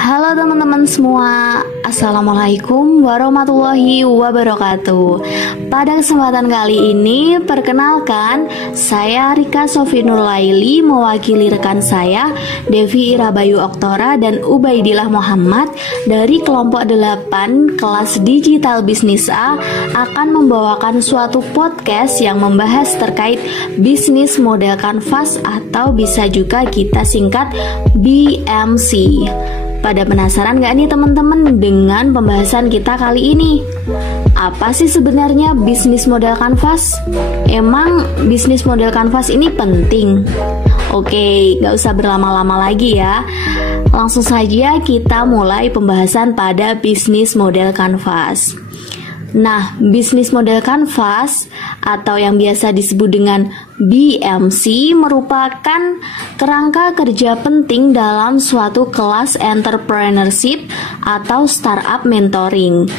Halo teman-teman semua, Assalamualaikum warahmatullahi wabarakatuh. Pada kesempatan kali ini, perkenalkan, saya Rika Sofi Nurlaili mewakili rekan saya Devi Irabayu Oktora dan Ubaidillah Muhammad dari kelompok 8 kelas Digital Bisnis A akan membawakan suatu podcast yang membahas terkait bisnis model kanvas atau bisa juga kita singkat BMC. Pada penasaran gak nih teman-teman dengan pembahasan kita kali ini? Apa sih sebenarnya bisnis model kanvas? Emang bisnis model kanvas ini penting? Oke, gak usah berlama-lama lagi ya. Langsung saja kita mulai pembahasan pada bisnis model kanvas. Nah, bisnis model kanvas atau yang biasa disebut dengan BMC merupakan kerangka kerja penting dalam suatu kelas entrepreneurship atau startup mentoring.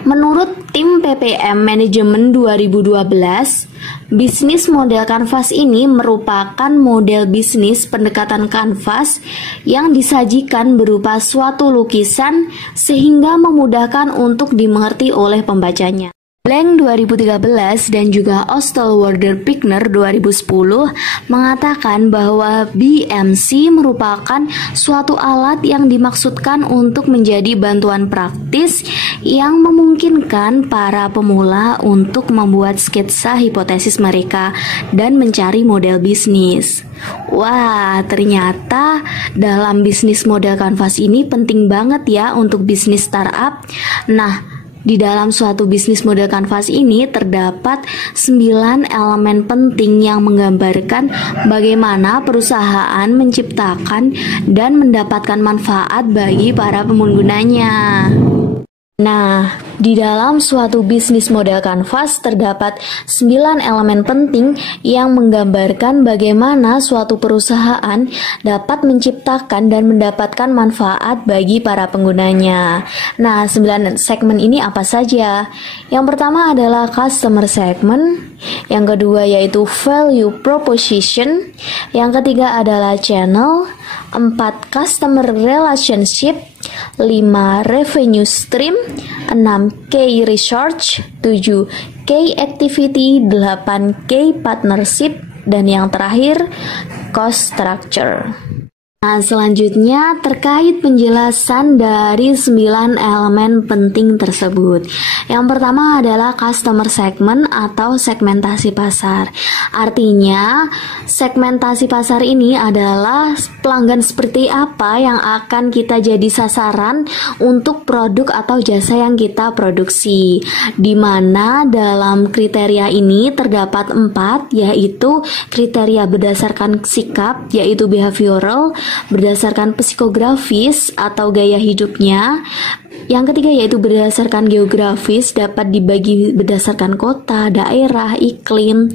Menurut tim PPM Manajemen 2012, bisnis model kanvas ini merupakan model bisnis pendekatan kanvas yang disajikan berupa suatu lukisan sehingga memudahkan untuk dimengerti oleh pembacanya. Blank 2013 dan juga Osterwalder-Pigner 2010 mengatakan bahwa BMC merupakan suatu alat yang dimaksudkan untuk menjadi bantuan praktis yang memungkinkan para pemula untuk membuat sketsa hipotesis mereka dan mencari model bisnis. Wah, ternyata dalam bisnis model kanvas ini penting banget ya untuk bisnis startup. Nah, di dalam suatu bisnis model kanvas ini terdapat 9 elemen penting yang menggambarkan bagaimana perusahaan menciptakan dan mendapatkan manfaat bagi para penggunanya. Nah, di dalam suatu bisnis model kanvas terdapat 9 elemen penting yang menggambarkan bagaimana suatu perusahaan dapat menciptakan dan mendapatkan manfaat bagi para penggunanya. Nah, 9 segmen ini apa saja? Yang pertama adalah customer segment, yang kedua yaitu value proposition, yang ketiga adalah channel, 4 customer relationship, 5 revenue stream, 6 key research, 7 key activity, 8 key partnership, dan yang terakhir cost structure. Nah, selanjutnya terkait penjelasan dari 9 elemen penting tersebut. Yang pertama adalah customer segment atau segmentasi pasar. Artinya, segmentasi pasar ini adalah pelanggan seperti apa yang akan kita jadi sasaran untuk produk atau jasa yang kita produksi. Di mana dalam kriteria ini terdapat 4, yaitu kriteria berdasarkan sikap, yaitu behavioral, berdasarkan psikografis atau gaya hidupnya. Yang ketiga yaitu berdasarkan geografis, dapat dibagi berdasarkan kota, daerah, iklim,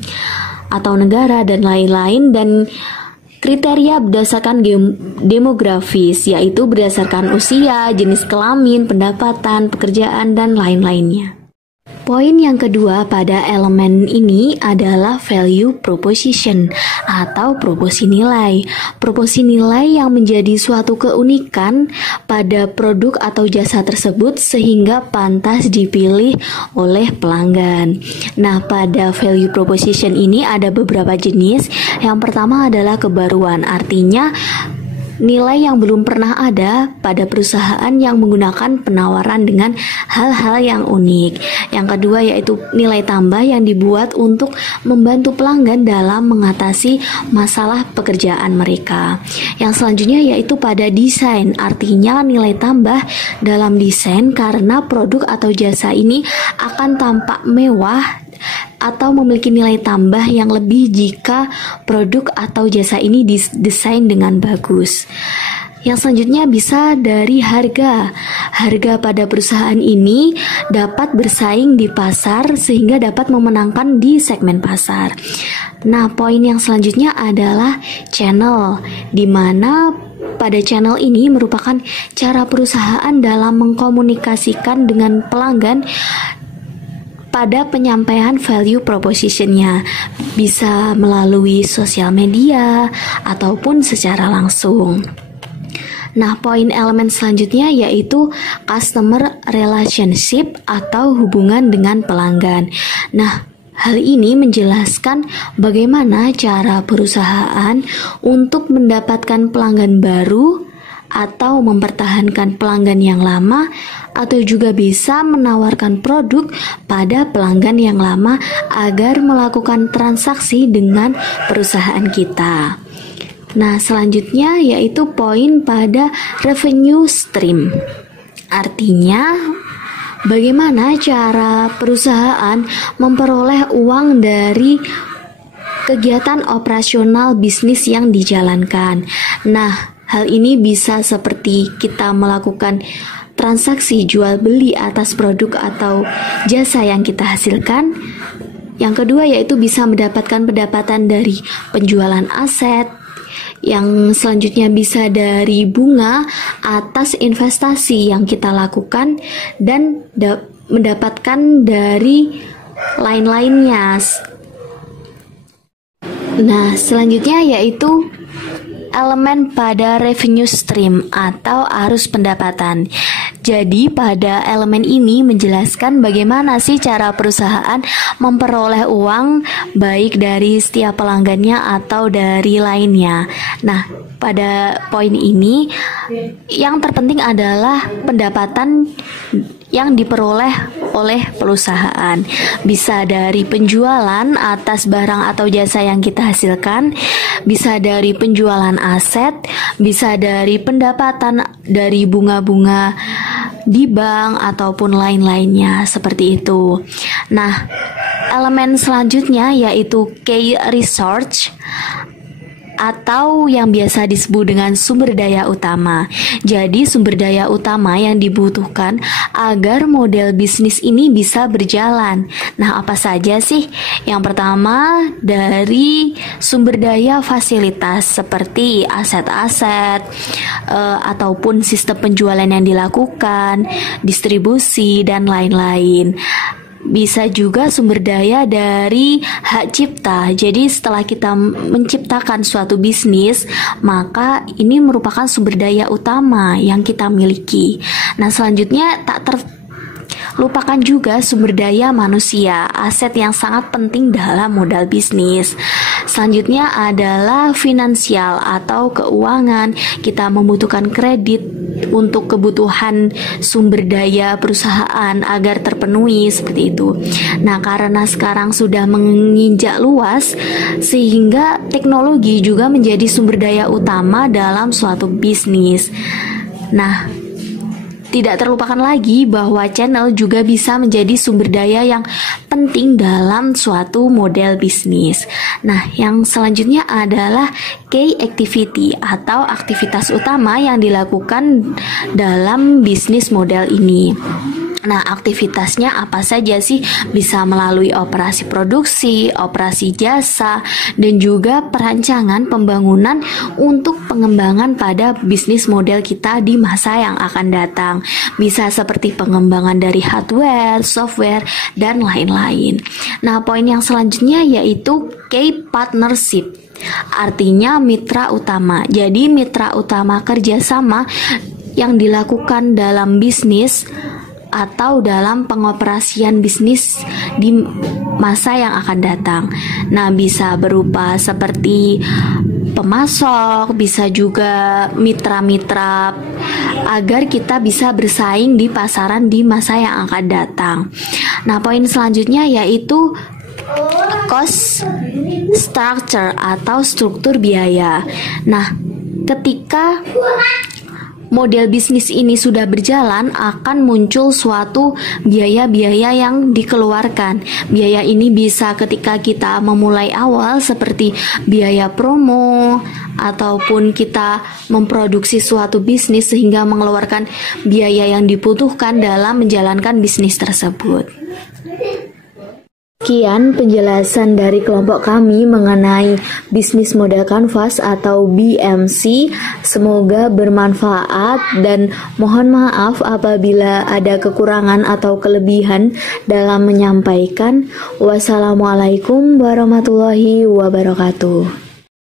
atau negara, dan lain-lain. Dan kriteria berdasarkan demografis, yaitu berdasarkan usia, jenis kelamin, pendapatan, pekerjaan, dan lain-lainnya. Poin yang kedua pada elemen ini adalah value proposition atau proposi nilai. Proposi nilai yang menjadi suatu keunikan pada produk atau jasa tersebut sehingga pantas dipilih oleh pelanggan. Nah, pada value proposition ini ada beberapa jenis. Yang pertama adalah kebaruan, artinya nilai yang belum pernah ada pada perusahaan yang menggunakan penawaran dengan hal-hal yang unik. Yang kedua yaitu nilai tambah yang dibuat untuk membantu pelanggan dalam mengatasi masalah pekerjaan mereka. Yang selanjutnya yaitu pada desain, artinya nilai tambah dalam desain karena produk atau jasa ini akan tampak mewah atau memiliki nilai tambah yang lebih jika produk atau jasa ini didesain dengan bagus. Yang selanjutnya bisa dari harga. Harga pada perusahaan ini dapat bersaing di pasar sehingga dapat memenangkan di segmen pasar. Nah, poin yang selanjutnya adalah channel, di mana pada channel ini merupakan cara perusahaan dalam mengkomunikasikan dengan pelanggan pada penyampaian value proposition-nya, bisa melalui sosial media ataupun secara langsung. Nah, poin elemen selanjutnya yaitu customer relationship atau hubungan dengan pelanggan. Nah, hal ini menjelaskan bagaimana cara perusahaan untuk mendapatkan pelanggan baru atau mempertahankan pelanggan yang lama, atau juga bisa menawarkan produk pada pelanggan yang lama agar melakukan transaksi dengan perusahaan kita. Nah, selanjutnya yaitu poin pada revenue stream. Artinya, bagaimana cara perusahaan memperoleh uang dari kegiatan operasional bisnis yang dijalankan. Nah, hal ini bisa seperti kita melakukan transaksi jual beli atas produk atau jasa yang kita hasilkan. Yang kedua yaitu bisa mendapatkan pendapatan dari penjualan aset. Yang selanjutnya bisa dari bunga atas investasi yang kita lakukan dan mendapatkan dari lain-lainnya. Nah, selanjutnya yaitu elemen pada revenue stream atau arus pendapatan. Jadi pada elemen ini menjelaskan bagaimana sih cara perusahaan memperoleh uang baik dari setiap pelanggannya atau dari lainnya. Nah, pada poin ini yang terpenting adalah pendapatan yang diperoleh oleh perusahaan. Bisa dari penjualan atas barang atau jasa yang kita hasilkan, bisa dari penjualan aset, bisa dari pendapatan dari bunga-bunga di bank ataupun lain-lainnya seperti itu. Nah, elemen selanjutnya yaitu key resource atau yang biasa disebut dengan sumber daya utama. Jadi sumber daya utama yang dibutuhkan agar model bisnis ini bisa berjalan. Nah, apa saja sih? Yang pertama dari sumber daya fasilitas seperti aset-aset ataupun sistem penjualan yang dilakukan, distribusi dan lain-lain. Bisa juga sumber daya dari hak cipta. Jadi setelah kita menciptakan suatu bisnis, maka ini merupakan sumber daya utama yang kita miliki. Nah, selanjutnya tak terlupakan juga sumber daya manusia, aset yang sangat penting dalam modal bisnis. Selanjutnya adalah finansial atau keuangan. Kita membutuhkan kredit untuk kebutuhan sumber daya perusahaan agar terpenuhi seperti itu. Nah, karena sekarang sudah menginjak luas sehingga teknologi juga menjadi sumber daya utama dalam suatu bisnis. Nah, tidak terlupakan lagi bahwa channel juga bisa menjadi sumber daya yang penting dalam suatu model bisnis. Nah, yang selanjutnya adalah key activity atau aktivitas utama yang dilakukan dalam bisnis model ini. Nah, aktivitasnya apa saja sih? Bisa melalui operasi produksi, operasi jasa, dan juga perancangan pembangunan untuk pengembangan pada bisnis model kita di masa yang akan datang. Bisa seperti pengembangan dari hardware, software, dan lain-lain. Nah, poin yang selanjutnya yaitu key partnership. Artinya mitra utama. Jadi mitra utama kerjasama yang dilakukan dalam bisnis atau dalam pengoperasian bisnis di masa yang akan datang. Nah, bisa berupa seperti pemasok, bisa juga mitra-mitra agar kita bisa bersaing di pasaran di masa yang akan datang. Nah, poin selanjutnya yaitu cost structure atau struktur biaya. Nah, ketika model bisnis ini sudah berjalan, akan muncul suatu biaya-biaya yang dikeluarkan. Biaya ini bisa ketika kita memulai awal seperti biaya promo, ataupun kita memproduksi suatu bisnis sehingga mengeluarkan biaya yang dibutuhkan dalam menjalankan bisnis tersebut. Sekian penjelasan dari kelompok kami mengenai bisnis model kanvas atau BMC. Semoga bermanfaat dan mohon maaf apabila ada kekurangan atau kelebihan dalam menyampaikan. Wassalamualaikum warahmatullahi wabarakatuh.